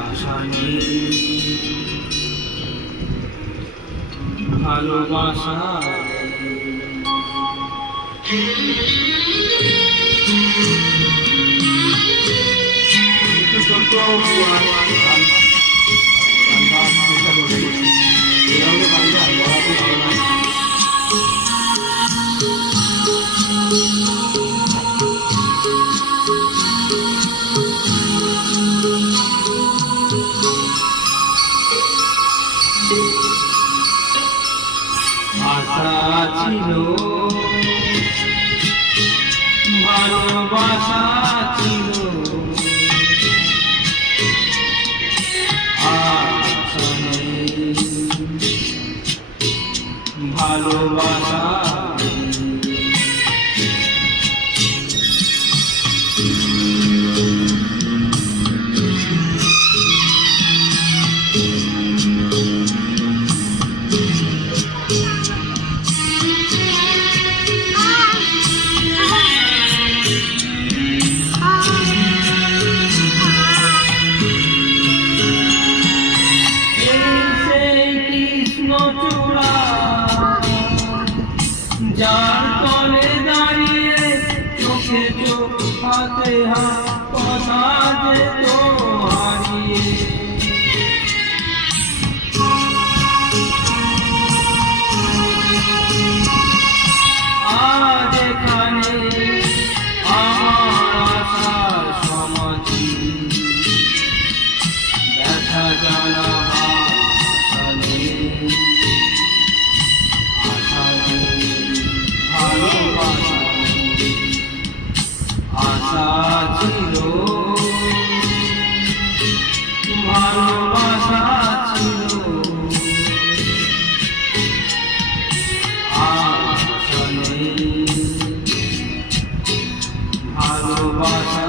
আশা নেই ভালোবাসা একটু ছোট্ট আশা ছিল ভালোবাসা ছিল আশা নেই ভালোবাসা যার তলে দাঁড়িয়ে চোখে চোখ হাতে হাত কথা যেত হারিয়ে আজ এখানে আমার আশার সমাধি দেখা জানা আশা ছিল ভালোবাসা ছিল আশা নেই ভালোবাসা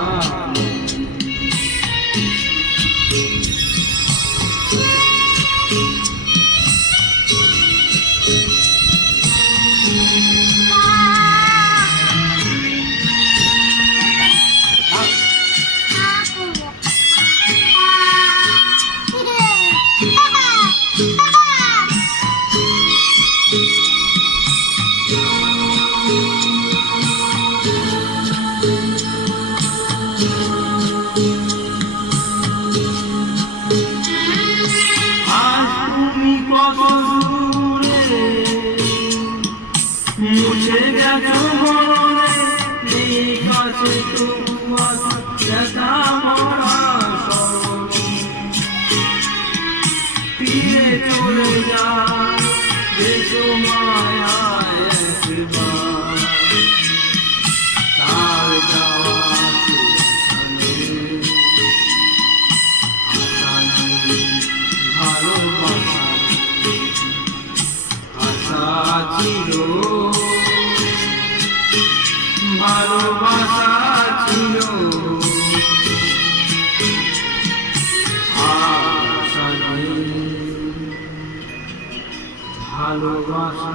মুছে গেছো মনে নেই কাছে তোমার দেখা মরা ফিরে চলে যা দেখো মায়ায় একবার তার যাওয়া আশা নেই ভালোবাসা আশা ছিল ভালোবাসা ছিল আশা নেই ভালোবাসা